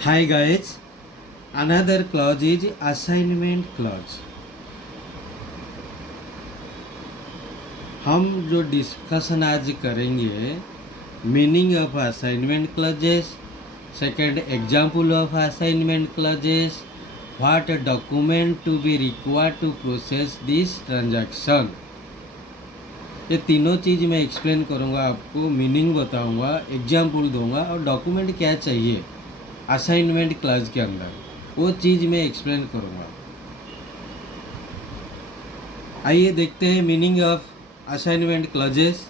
Hi guys, another clause is assignment clause. हम जो discussion आज करेंगे meaning of assignment clauses, second example of assignment clauses, what document to be required to process this transaction. ये तीनों चीज़ मैं explain करूँगा, आपको मीनिंग बताऊँगा, एग्जाम्पल दूँगा और डॉक्यूमेंट क्या चाहिए असाइनमेंट क्लॉज के अंदर, वो चीज़ मैं एक्सप्लेन करूँगा। आइए देखते हैं meaning of assignment clauses.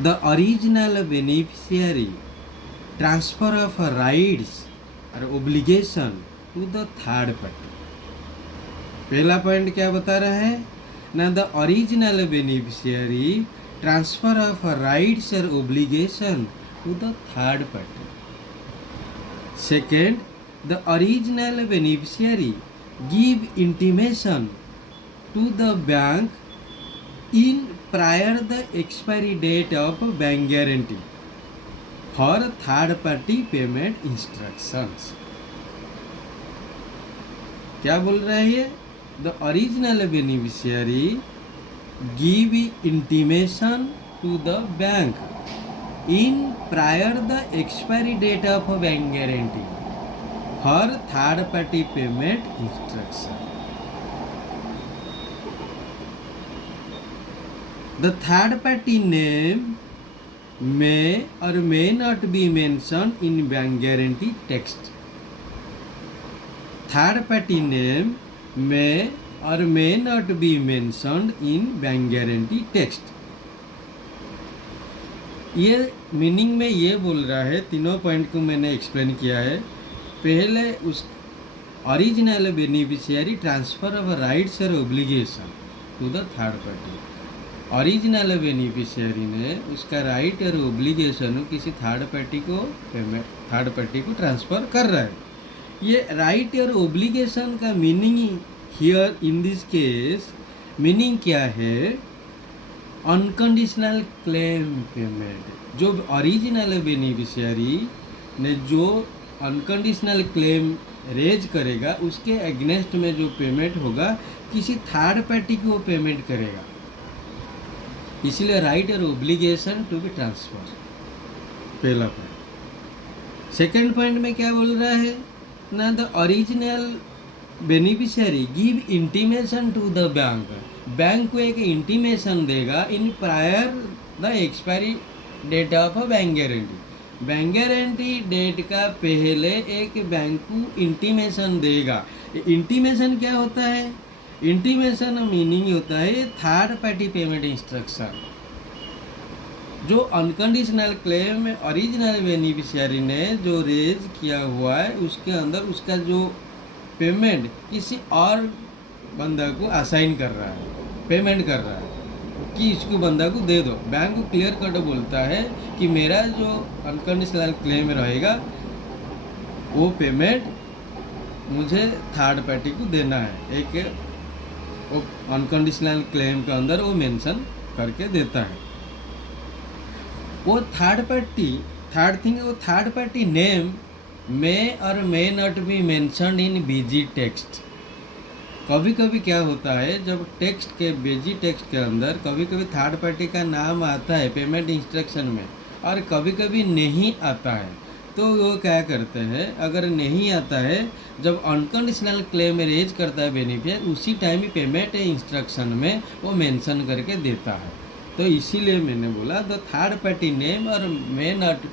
The original beneficiary transfer of rights और obligation to the third party. पहला पॉइंट क्या बता रहा है ना, the original beneficiary transfer of rights और obligation to the third party. Second, the original beneficiary give intimation to the bank in prior the expiry date of bank guarantee for third party payment instructions। क्या बोल रहा है ये? The original beneficiary give intimation to the bank in prior the expiry date of bank guarantee for third party payment instruction। The third party name may or may not be mentioned in bank guarantee text। Third party name may or may not be mentioned in bank guarantee text। ये meaning में ये बोल रहा है, तीनों point को मैंने explain किया है। पहले उस original beneficiary transfer of rights और obligation to the third party. Original beneficiary ने उसका राइट और ओब्लिगेशन किसी थर्ड पार्टी को ट्रांसफ़र कर रहा है। ये राइट और ओब्लिगेशन का meaning here in this case meaning क्या है? Unconditional claim payment. जो ओरिजिनल बेनिफिशियरी ने जो अनकंडीशनल क्लेम रेज करेगा, उसके अगेंस्ट में जो पेमेंट होगा किसी थर्ड पार्टी को वो पेमेंट करेगा, इसलिए राइट और ओब्लिगेशन टू बी ट्रांसफर। पहला पॉइंट। सेकंड पॉइंट में क्या बोल रहा है ना, the original beneficiary give intimation to the bank को एक इंटीमेशन देगा in prior the expiry date of bank guarantee. Bank guarantee date का पहले एक बैंक को इंटीमेशन देगा। इंटीमेशन क्या होता है? इंटीमेशन मीनिंग होता है थर्ड पार्टी पेमेंट इंस्ट्रक्शन। जो अनकंडीशनल क्लेम ओरिजिनल बेनिफिशियरी ने जो रेज किया हुआ है, उसके अंदर उसका जो पेमेंट किसी और बंदा को असाइन कर रहा है, पेमेंट कर रहा है कि इसको बंदा को दे दो। बैंक को क्लियर कट बोलता है कि मेरा जो अनकंडीशनल क्लेम रहेगा वो पेमेंट मुझे थर्ड पार्टी को देना है। एक वो अनकंडीशनल क्लेम के अंदर वो मेंशन करके देता है। वो third party name may or may not be mentioned in BG text. कभी कभी क्या होता है, जब टेक्स्ट के बीजी टेक्स्ट के अंदर कभी कभी थर्ड पार्टी का नाम आता है पेमेंट इंस्ट्रक्शन में, और कभी कभी नहीं आता है। तो वो क्या करते हैं, अगर नहीं आता है, जब अनकंडीशनल क्लेम रेज करता है बेनिफिशियरी, उसी टाइम ही पेमेंट इंस्ट्रक्शन में वो मेंशन करके देता है। तो इसीलिए मैंने बोला the third party name or may not,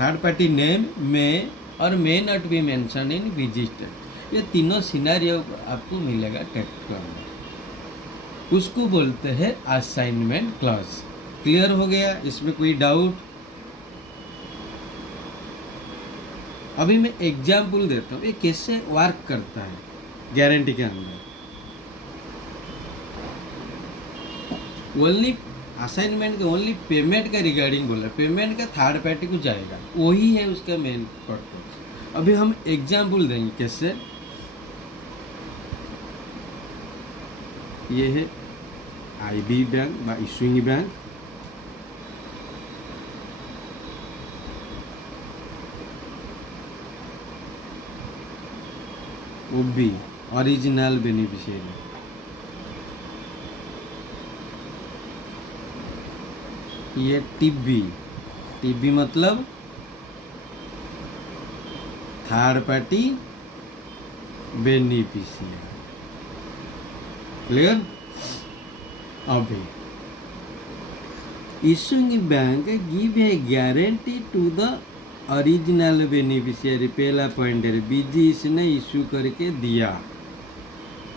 third party name may or may not be mention in BG text. ये तीनों सिनेरियो आपको मिलेगा टेक्स्ट के अंदर, उसको बोलते हैं असाइनमेंट क्लॉज। क्लियर हो गया? इसमें कोई डाउट? अभी मैं एग्जाम्पल देता हूँ ये कैसे वर्क करता है गारंटी के अंदर। ओनली असाइनमेंट का ओनली पेमेंट का रिगार्डिंग बोला, पेमेंट का थर्ड पार्टी को जाएगा, वही है उसका मेन पर्पस। अभी हम एग्जाम्पल देंगे कैसे। ये है आईबी बैंक বা इशुइंग बैंक। ओबी ओरिजिनल बेनिफिशियरी, ये टीबी, टीबी मतलब थर्ड पार्टी बेनिफिशियरी। क्लियर? अभी issuing bank give a guarantee to the original beneficiary, पहला पॉइंट है बीजी इसने इशू करके दिया,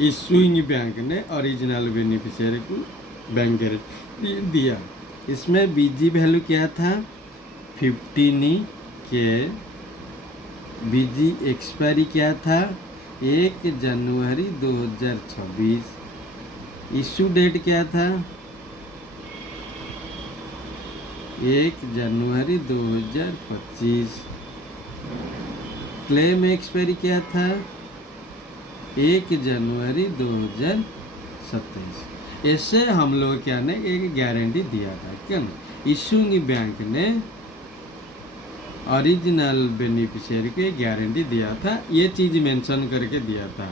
इशूइंग बैंक ने ओरिजिनल बेनिफिशियरी को बैंक गारंटी दिया। इसमें बीजी वैल्यू क्या था 15 के, बीजी एक्सपायरी क्या था 1 जनवरी 2026, इशू डेट क्या था 1 जनवरी 2025, क्लेम एक्सपायरी क्या था 1 जनवरी 2027। ऐसे हम लोग क्या ने एक गारंटी दिया था, क्या ना, इशूइंग बैंक ने ओरिजिनल बेनिफिशियरी को एक गारंटी दिया था, ये चीज़ मेंशन करके दिया था।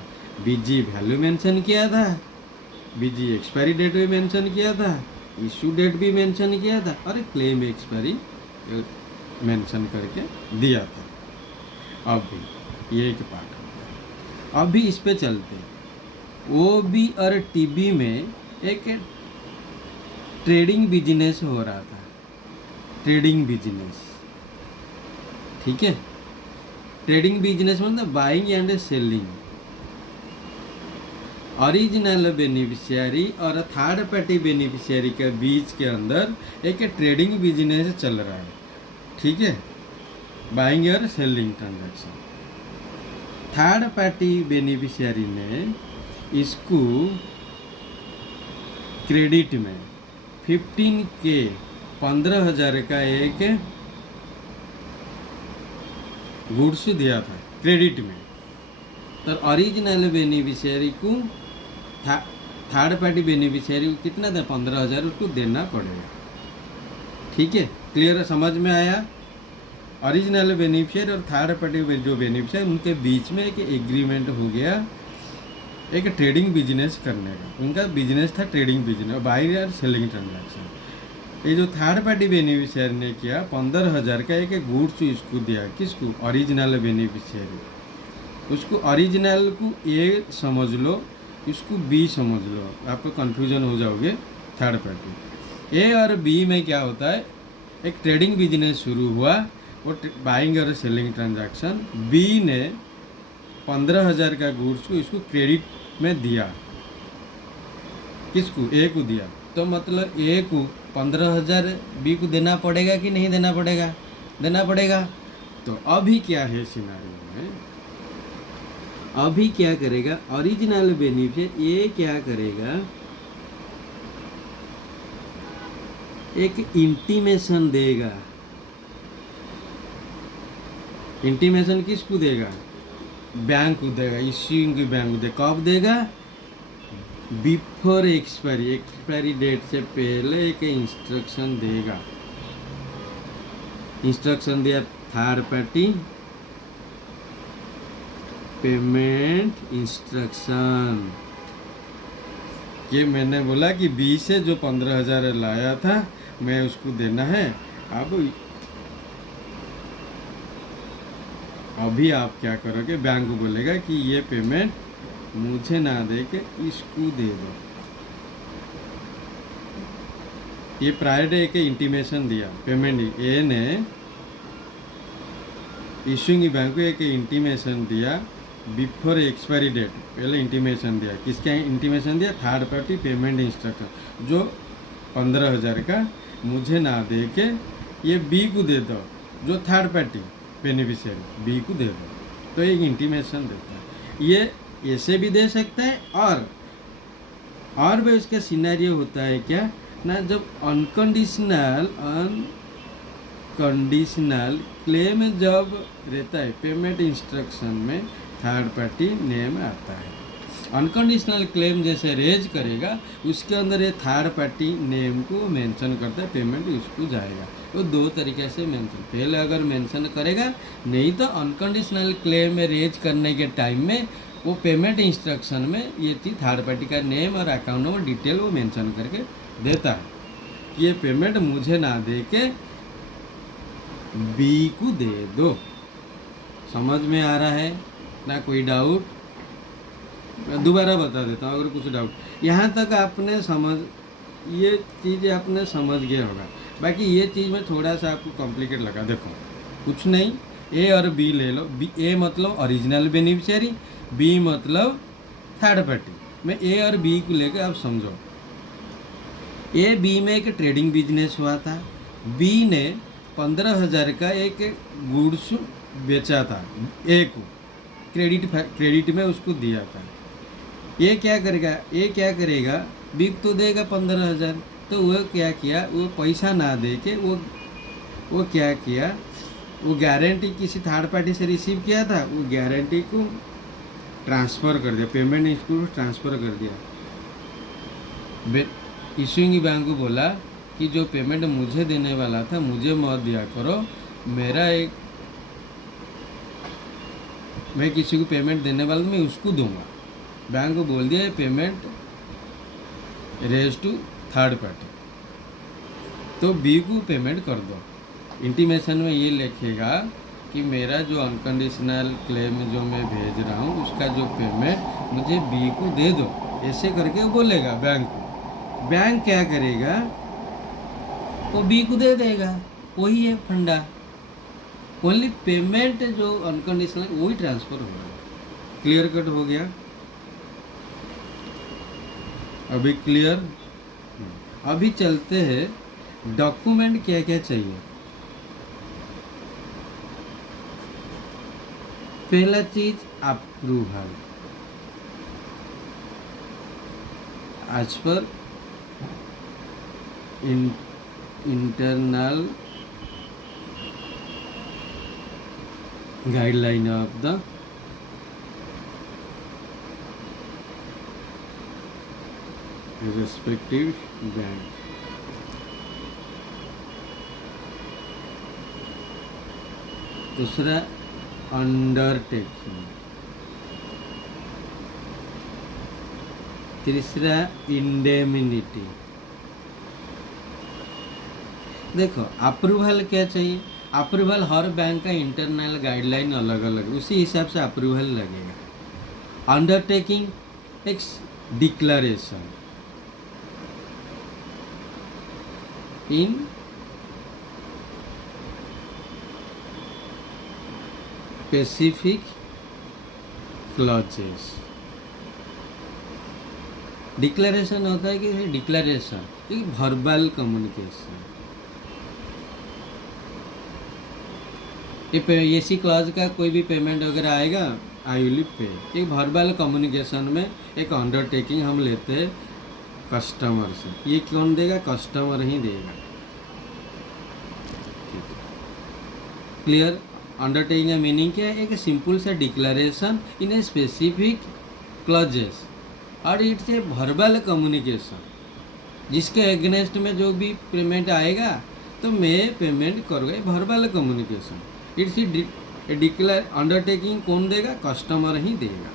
बीजी वैल्यू मेंशन किया था, बीजी एक्सपायरी डेट भी मेंशन किया था, इशू डेट भी मेंशन किया था और क्लेम एक्सपायरी मेंशन करके दिया था। अभी ये एक पार्ट हो गया। अभी इस पे चलते, ओबी और टीबी में एक ट्रेडिंग बिजनेस हो रहा था, ट्रेडिंग बिजनेस, ठीक है। ट्रेडिंग बिजनेस मतलब buying and selling, original beneficiary और थर्ड पार्टी बेनिफिशियरी के बीच के अंदर एक ट्रेडिंग बिजनेस चल रहा है, ठीक है, बाइंग और selling transaction. Third party beneficiary ने इसको क्रेडिट में 15 के 15,000 का एक गुड्स दिया था क्रेडिट में, तो ओरिजिनल बेनिफिशियरी को थर्ड पार्टी बेनिफिशियरी को कितना था 15,000 उसको देना पड़ेगा, ठीक है। क्लियर, समझ में आया? ओरिजिनल बेनिफिशियरी और थर्ड पार्टी जो बेनिफिशियरी उनके बीच में एक एग्रीमेंट हो गया एक ट्रेडिंग बिजनेस करने का, उनका बिजनेस था ट्रेडिंग बिजनेस, बाइंग और सेलिंग ट्रांजैक्शन। ये जो थर्ड पार्टी बेनिफिशियरी ने किया 15,000 का एक गुड्स इसको दिया, किसको, ओरिजिनल बेनिफिशियरी, उसको ओरिजिनल को ए समझ लो, इसको बी समझ लो, आपको कंफ्यूजन हो जाओगे। थर्ड पार्टी ए और बी में क्या होता है, एक ट्रेडिंग बिजनेस शुरू हुआ, वो बाइंग और सेलिंग ट्रांजैक्शन, बी ने 15,000 का गुड्स को इसको क्रेडिट में दिया, किसको, ए को दिया, तो मतलब ए को 15,000 बी को देना पड़ेगा कि नहीं देना पड़ेगा, देना पड़ेगा। तो अभी क्या है सिनारियो में, अभी क्या करेगा ओरिजिनल बेनिफिशियरी, ये क्या करेगा एक इंटीमेशन देगा, इंटीमेशन किसको देगा, बैंक को देगा, इश्यूइंग बैंक को देगा, कब देगा, बिफोर एक्सपायरी, एक्सपायरी डेट से पहले एक इंस्ट्रक्शन देगा, इंस्ट्रक्शन दिया थर्ड पार्टी पेमेंट इंस्ट्रक्शन, ये मैंने बोला कि बी से जो 15,000 लाया था मैं उसको देना है, अब अभी आप क्या करोगे, बैंक को बोलेगा कि ये पेमेंट मुझे ना दे के इसको दे दो, ये प्रायर डे के इंटीमेशन दिया, पेमेंट ए ने इशूइंग बैंक को एक इंटीमेशन दिया बिफोर एक्सपायरी डेट, पहले इंटीमेशन दिया, किसका इंटीमेशन दिया, थर्ड पार्टी पेमेंट इंस्ट्रक्शन, जो 15,000 का मुझे ना दे के ये बी को दे दो, जो थर्ड पार्टी बेनिफिशियरी बी को दे दो, तो एक इंटीमेशन देता है। ये ऐसे भी दे सकता है और भी उसका सिनेरियो होता है क्या ना, जब अनकंडीशनल क्लेम जब रहता है पेमेंट इंस्ट्रक्शन में थर्ड पार्टी नेम आता है, अनकंडीशनल क्लेम जैसे रेज करेगा उसके अंदर ये थर्ड पार्टी नेम को मेंशन करता है, पेमेंट उसको जाएगा। वो दो तरीके से मेंशन, पहले अगर मेंशन करेगा, नहीं तो अनकंडीशनल क्लेम में रेज करने के टाइम में वो पेमेंट इंस्ट्रक्शन में ये चीज़ थर्ड पार्टी का नेम और अकाउंट नंबर डिटेल वो मेंशन करके देता है कि ये पेमेंट मुझे ना दे के बी को दे दो। समझ में आ रहा है ना? कोई डाउट? मैं दोबारा बता देता हूँ अगर कुछ डाउट। यहाँ तक आपने समझ, ये चीज़ आपने समझ गया होगा। बाकी ये चीज़ में थोड़ा सा आपको कॉम्प्लिकेट लगा। देखो कुछ नहीं, ए और बी ले लो। बी, ए मतलब ओरिजिनल बेनिफिशियरी, बी मतलब थर्ड पार्टी। मैं ए और बी को लेकर आप समझो। ए बी में एक ट्रेडिंग बिजनेस हुआ था। बी ने 15,000 का एक गुड्स बेचा था, ए को क्रेडिट में उसको दिया था। ये क्या करेगा? बी तो देगा 15,000। तो वो क्या किया, वो पैसा ना दे के वो क्या किया, वो गारंटी किसी थर्ड पार्टी से रिसीव किया था, वो गारंटी को ट्रांसफ़र कर दिया, पेमेंट इसको ट्रांसफ़र कर दिया। इशूइंग बैंक को बोला कि जो पेमेंट मुझे देने वाला था मुझे मत दिया करो, मैं किसी को पेमेंट देने वाला मैं उसको दूंगा। बैंक को बोल दिया payment raise to third party, तो बी को पेमेंट कर दो। इंटीमेशन में ये लिखेगा कि मेरा जो अनकंडीशनल क्लेम जो मैं भेज रहा हूँ उसका जो पेमेंट मुझे बी को दे दो, ऐसे करके वो बोलेगा बैंक को। बैंक क्या करेगा, वो बी को दे देगा। वही है फंडा। ओनली पेमेंट जो अनकंडीशनल वही ट्रांसफ़र होगा। क्लियर कट हो गया? अभी क्लियर? अभी चलते हैं डॉक्यूमेंट क्या क्या चाहिए। पहला चीज approval as per internal guideline of the respective bank। दूसरा अंडरटेकिंग। तीसरा इंडेमिनिटी। देखो अप्रूवल क्या चाहिए, अप्रूवल हर बैंक का इंटरनल गाइडलाइन अलग अलग, उसी हिसाब से अप्रूवल लगेगा। अंडरटेकिंग एक declaration in specific clauses. Declaration होता है कि डिक्लेरेशन एक वर्बल कम्युनिकेशन। एसी क्लॉज का कोई भी पेमेंट वगैरह आएगा, आई विल पे। एक वर्बल कम्युनिकेशन में एक अंडरटेकिंग हम लेते हैं कस्टमर से। ये कौन देगा? कस्टमर ही देगा। क्लियर? अंडरटेकिंग का मीनिंग क्या है? एक सिंपल सा declaration in a specific clauses, और इट्स ए वर्बल कम्युनिकेशन जिसके अगेंस्ट में जो भी पेमेंट आएगा तो मैं पेमेंट करूँगा। Verbal communication it's a declare undertaking कौन देगा? कस्टमर ही देगा।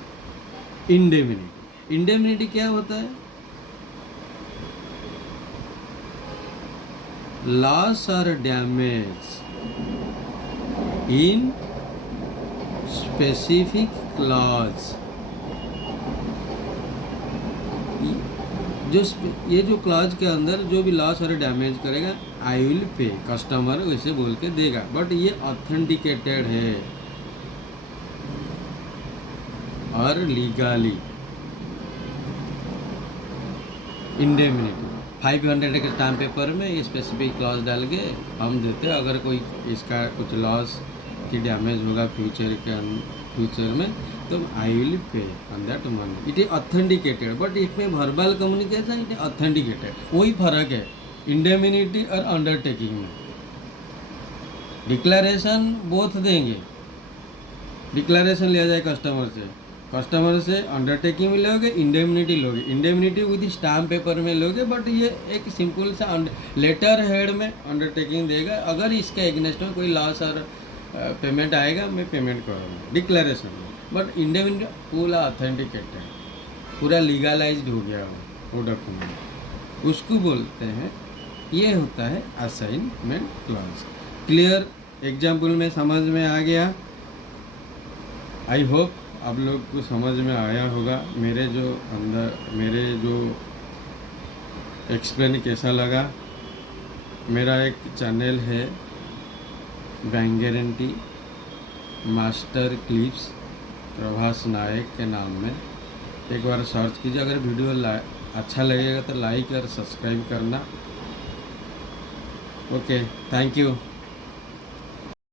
इंडेमिनिटी, इंडेमिनिटी क्या होता है? लॉस और डैमेज इन स्पेसिफिक क्लॉज। ये जो क्लॉज के अंदर जो भी लॉस और डैमेज करेगा आई विल पे, कस्टमर वैसे बोल के देगा, बट ये ऑथेंटिकेटेड है और लीगली। इंडेमिनिटी 500 के स्टाम्प पेपर में ये स्पेसिफिक क्लॉज डाल के हम देते हैं। अगर कोई इसका कुछ लॉस की डैमेज होगा फ्यूचर में तो I will pay on that money. It is authenticated, but इसमें verbal communication it is authenticated. वही फर्क है इंडेमिनिटी और अंडरटेकिंग में। डिक्लेरेशन बोथ देंगे, डिक्लेरेशन लिया जाए कस्टमर से अंडरटेकिंग में लोगे, इंडेमिनिटी लोगे। इंडेमिनिटी विद स्टाम्प पेपर में लोगे, बट ये एक सिंपल सा लेटर हेड में अंडरटेकिंग देगा। अगर इसके अगेंस्ट में कोई लॉस और पेमेंट आएगा मैं पेमेंट करूँगा डिक्लेरेशन में। बट इंडिया में पूरा ऑथेंटिकेट है, पूरा लीगलाइज्ड हो गया वो डॉक्यूमेंट, उसको बोलते हैं। ये होता है असाइनमेंट क्लॉज। क्लियर एग्जाम्पल में समझ में आ गया? आई होप आप लोग को समझ में आया होगा। मेरे जो एक्सप्लेन कैसा लगा। मेरा एक चैनल है bank guarantee master clips Prabhas Nayak के नाम में, एक बार सर्च कीजिए। अगर वीडियो अच्छा लगेगा तो लाइक और सब्सक्राइब करना। Okay, thank you.